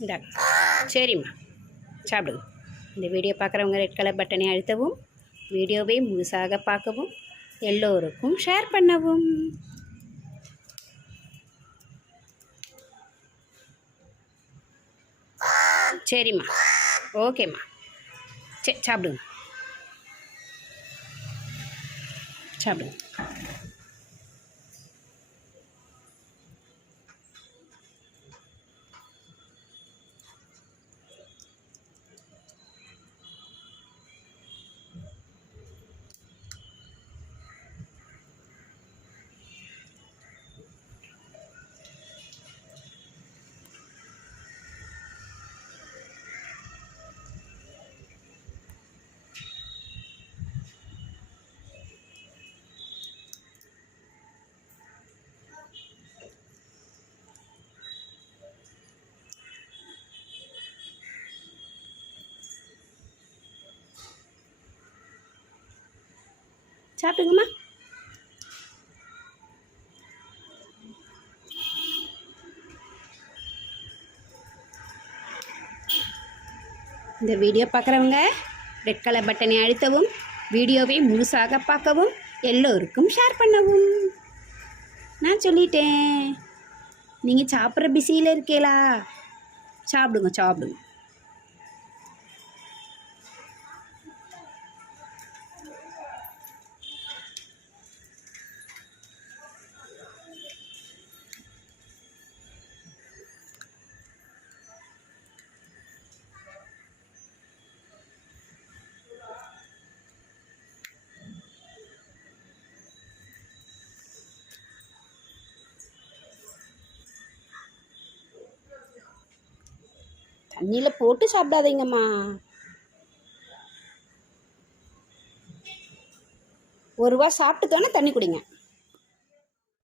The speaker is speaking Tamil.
இந்தாங்க. சரிம்மா. சாப்பிடுங்க. இந்த வீடியோ பார்க்குறவங்க ரெட் கலர் பட்டனை அழுத்தவும் வீடியோவை முழுசாக பார்க்கவும் எல்லோருக்கும் ஷேர் பண்ணவும். சரிம்மா. ஓகேம்மா. சரி சாப்பிடுங்க. சாப்பிடுங்க. சாப்பிடுங்கம்மா இந்த வீடியோ பார்க்குறவங்க ரெட் கலர் பட்டனை அழுத்தவும் வீடியோவை முழுசாக பார்க்கவும் எல்லோருக்கும் ஷேர் பண்ணவும். நான் சொல்லிட்டேன். நீங்கள் சாப்பிட்ற பிஸியில் இருக்கீங்களா சாப்பிடுங்க சாப்பிடுங்க. தண்ணியில் போட்டு சாப்பிடாதீங்கம்மா. ஒரு ரூபா சாப்பிட்டு தானே தண்ணி குடிங்க.